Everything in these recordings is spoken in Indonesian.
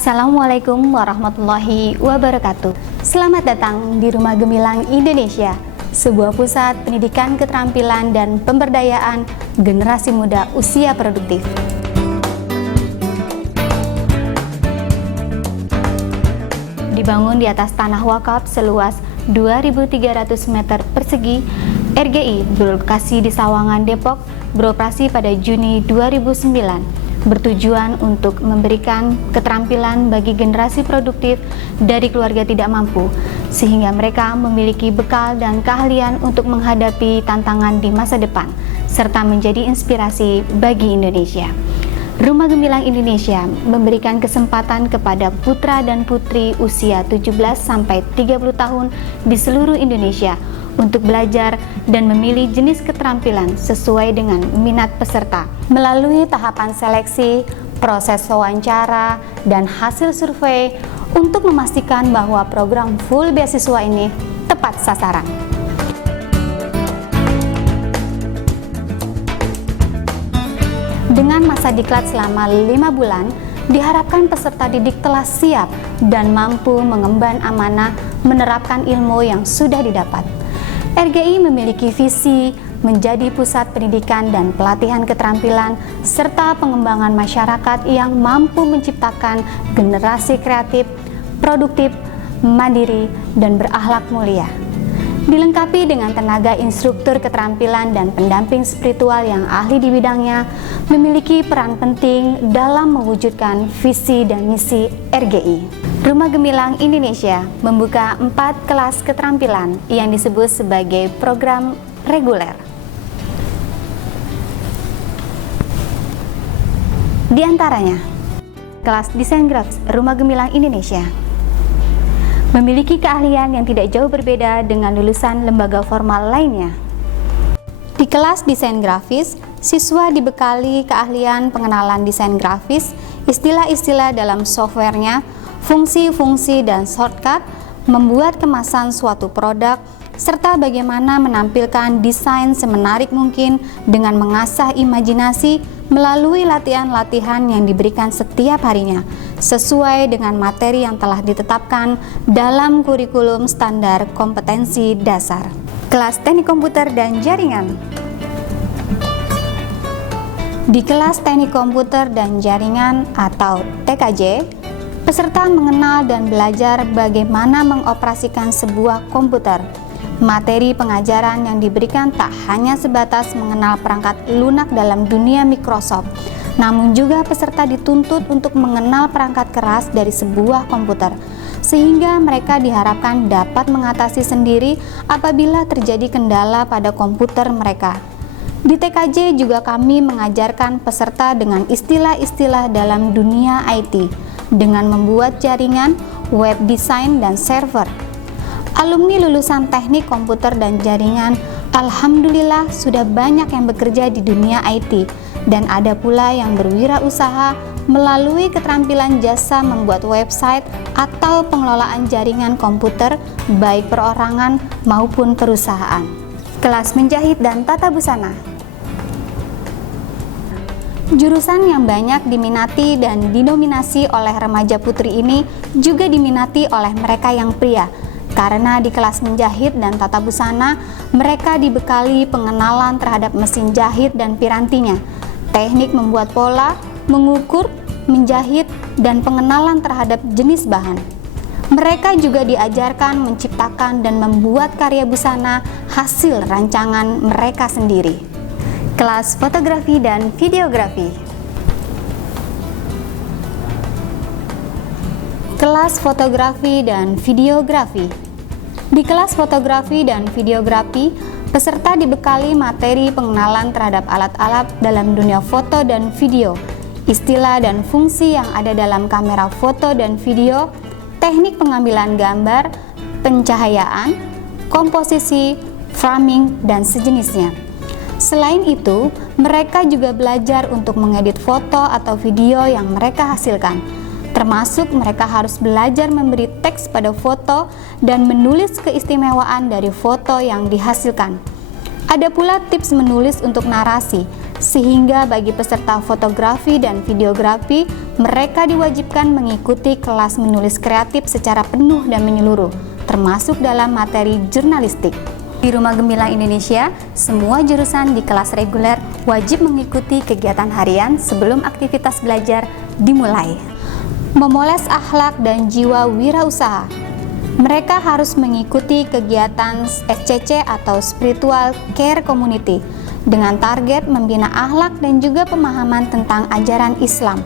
Assalamualaikum warahmatullahi wabarakatuh. Selamat datang di Rumah Gemilang Indonesia, sebuah pusat pendidikan keterampilan dan pemberdayaan generasi muda usia produktif. Dibangun di atas tanah wakaf seluas 2.300 meter persegi, RGI berlokasi di Sawangan, Depok, beroperasi pada Juni 2009. Bertujuan untuk memberikan keterampilan bagi generasi produktif dari keluarga tidak mampu, sehingga mereka memiliki bekal dan keahlian untuk menghadapi tantangan di masa depan, serta menjadi inspirasi bagi Indonesia. Rumah Gemilang Indonesia memberikan kesempatan kepada putra dan putri usia 17-30 tahun di seluruh Indonesia untuk belajar dan memilih jenis keterampilan sesuai dengan minat peserta. Melalui tahapan seleksi, proses wawancara, dan hasil survei untuk memastikan bahwa program full beasiswa ini tepat sasaran. Dengan masa diklat selama 5 bulan, diharapkan peserta didik telah siap dan mampu mengemban amanah menerapkan ilmu yang sudah didapat. RGI memiliki visi menjadi pusat pendidikan dan pelatihan keterampilan serta pengembangan masyarakat yang mampu menciptakan generasi kreatif, produktif, mandiri, dan berakhlak mulia. Dilengkapi dengan tenaga instruktur keterampilan dan pendamping spiritual yang ahli di bidangnya, memiliki peran penting dalam mewujudkan visi dan misi RGI. Rumah Gemilang Indonesia membuka 4 kelas keterampilan yang disebut sebagai program reguler. Di antaranya, kelas desain grafis Rumah Gemilang Indonesia memiliki keahlian yang tidak jauh berbeda dengan lulusan lembaga formal lainnya. Di kelas desain grafis, siswa dibekali keahlian pengenalan desain grafis, istilah-istilah dalam softwarenya, fungsi-fungsi dan shortcut, membuat kemasan suatu produk, serta bagaimana menampilkan desain semenarik mungkin dengan mengasah imajinasi melalui latihan-latihan yang diberikan setiap harinya, sesuai dengan materi yang telah ditetapkan dalam kurikulum standar kompetensi dasar. Kelas teknik komputer dan jaringan. Di kelas teknik komputer dan jaringan atau TKJ, peserta mengenal dan belajar bagaimana mengoperasikan sebuah komputer. Materi pengajaran yang diberikan tak hanya sebatas mengenal perangkat lunak dalam dunia Microsoft, namun juga peserta dituntut untuk mengenal perangkat keras dari sebuah komputer, sehingga mereka diharapkan dapat mengatasi sendiri apabila terjadi kendala pada komputer mereka. Di TKJ juga kami mengajarkan peserta dengan istilah-istilah dalam dunia IT, dengan membuat jaringan, web design, dan server. Alumni lulusan teknik komputer dan jaringan, alhamdulillah sudah banyak yang bekerja di dunia IT, dan ada pula yang berwirausaha melalui keterampilan jasa membuat website atau pengelolaan jaringan komputer, baik perorangan maupun perusahaan. Kelas menjahit dan tata busana. Jurusan yang banyak diminati dan dinominasi oleh remaja putri ini juga diminati oleh mereka yang pria, karena di kelas menjahit dan tata busana mereka dibekali pengenalan terhadap mesin jahit dan pirantinya, teknik membuat pola, mengukur, menjahit, dan pengenalan terhadap jenis bahan. Mereka juga diajarkan menciptakan dan membuat karya busana hasil rancangan mereka sendiri. Kelas fotografi dan videografi. Kelas fotografi dan videografi. Di kelas fotografi dan videografi, peserta dibekali materi pengenalan terhadap alat-alat dalam dunia foto dan video, istilah dan fungsi yang ada dalam kamera foto dan video, teknik pengambilan gambar, pencahayaan, komposisi, framing, dan sejenisnya. Selain itu, mereka juga belajar untuk mengedit foto atau video yang mereka hasilkan. Termasuk mereka harus belajar memberi teks pada foto dan menulis keistimewaan dari foto yang dihasilkan. Ada pula tips menulis untuk narasi sehingga bagi peserta fotografi dan videografi, mereka diwajibkan mengikuti kelas menulis kreatif secara penuh dan menyeluruh, termasuk dalam materi jurnalistik. Di Rumah Gemilang Indonesia, semua jurusan di kelas reguler wajib mengikuti kegiatan harian sebelum aktivitas belajar dimulai. Memoles akhlak dan jiwa wirausaha. Mereka harus mengikuti kegiatan SCC atau Spiritual Care Community dengan target membina akhlak dan juga pemahaman tentang ajaran Islam.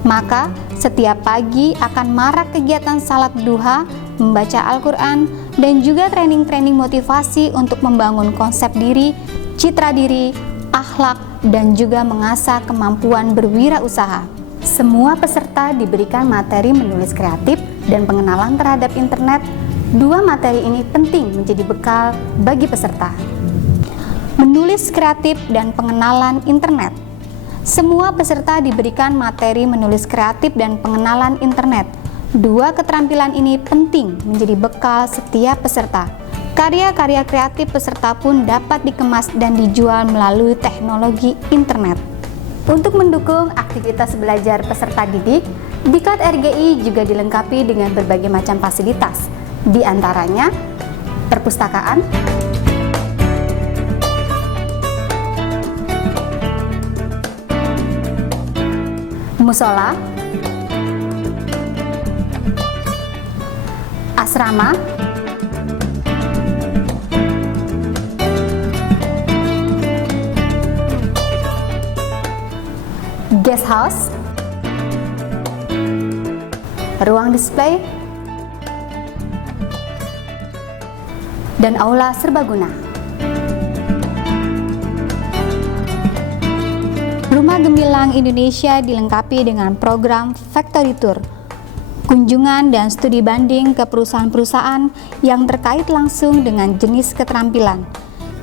Maka, setiap pagi akan marak kegiatan salat duha, membaca Al-Quran, dan juga training-training motivasi untuk membangun konsep diri, citra diri, akhlak, dan juga mengasah kemampuan berwirausaha. Semua peserta diberikan materi menulis kreatif dan pengenalan terhadap internet. Dua materi ini penting menjadi bekal bagi peserta. Menulis kreatif dan pengenalan internet. Semua peserta diberikan materi menulis kreatif dan pengenalan internet. Dua keterampilan ini penting menjadi bekal setiap peserta. Karya-karya kreatif peserta pun dapat dikemas dan dijual melalui teknologi internet. Untuk mendukung aktivitas belajar peserta didik, Diklat RGI juga dilengkapi dengan berbagai macam fasilitas, di antaranya perpustakaan, musola, asrama, guest house, ruang display, dan aula serbaguna. Rumah Gemilang Indonesia dilengkapi dengan program Factory Tour, kunjungan dan studi banding ke perusahaan-perusahaan yang terkait langsung dengan jenis keterampilan.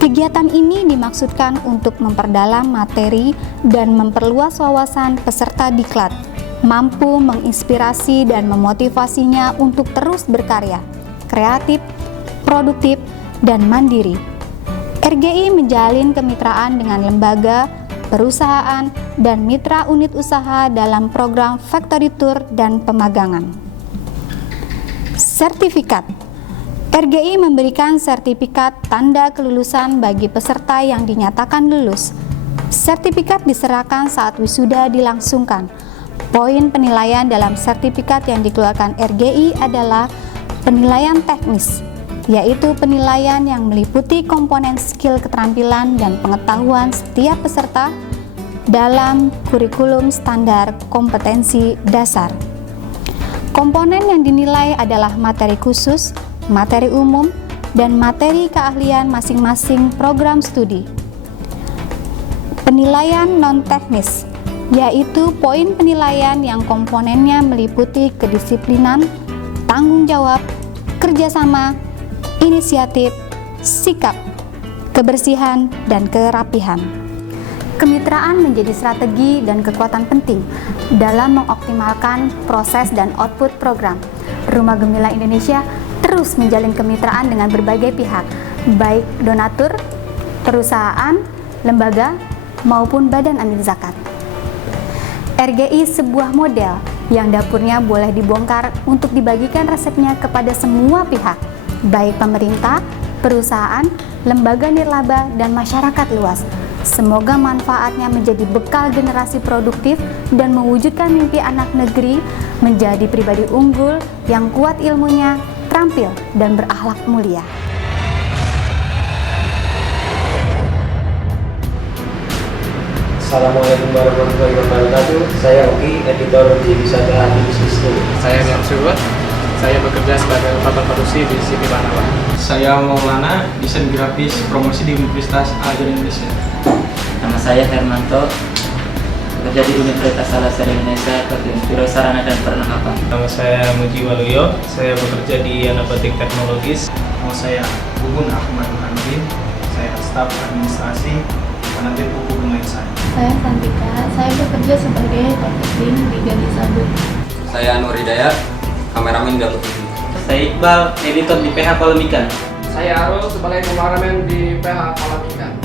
Kegiatan ini dimaksudkan untuk memperdalam materi dan memperluas wawasan peserta diklat, mampu menginspirasi dan memotivasinya untuk terus berkarya, kreatif, produktif, dan mandiri. RGI menjalin kemitraan dengan lembaga, perusahaan, dan mitra unit usaha dalam program Factory Tour dan pemagangan. Sertifikat. RGI memberikan sertifikat tanda kelulusan bagi peserta yang dinyatakan lulus. Sertifikat diserahkan saat wisuda dilangsungkan. Poin penilaian dalam sertifikat yang dikeluarkan RGI adalah penilaian teknis, yaitu penilaian yang meliputi komponen skill keterampilan dan pengetahuan setiap peserta dalam kurikulum standar kompetensi dasar. Komponen yang dinilai adalah materi khusus, materi umum, dan materi keahlian masing-masing program studi. Penilaian non-teknis, yaitu poin penilaian yang komponennya meliputi kedisiplinan, tanggung jawab, kerjasama, inisiatif, sikap, kebersihan, dan kerapihan. Kemitraan menjadi strategi dan kekuatan penting dalam mengoptimalkan proses dan output program. Rumah Gemilang Indonesia terus menjalin kemitraan dengan berbagai pihak, baik donatur, perusahaan, lembaga, maupun badan amil zakat. RGI sebuah model yang dapurnya boleh dibongkar untuk dibagikan resepnya kepada semua pihak, baik pemerintah, perusahaan, lembaga nirlaba, dan masyarakat luas. Semoga manfaatnya menjadi bekal generasi produktif dan mewujudkan mimpi anak negeri menjadi pribadi unggul yang kuat ilmunya, terampil, dan berakhlak mulia. Assalamualaikum warahmatullahi wabarakatuh. Saya Oki, editor di Wisata Hati Bisnis School. Saya Syukur, saya bekerja sebagai Bapak Produksi di CV Banawa. Saya Maulana, desain grafis promosi di Universitas Al-Azhar Indonesia. Nama saya Hermanto, bekerja di Universitas Al-Azhar Indonesia, Biro Sarana dan Perlengkapan. Nama saya Muji Waluyo, saya bekerja di Anabatik Teknologis. Nama saya Bubun Ahmad Hamidin, saya staf administrasi Penanti Buku Pemain Saya. Saya Santika, saya bekerja sebagai marketing di Gadis Sabun. Saya Nur Hidayat, kameramen di Dapur TV. Saya Iqbal, editor di PH Polemika. Saya Arul sebagai kameramen di PH Polemika.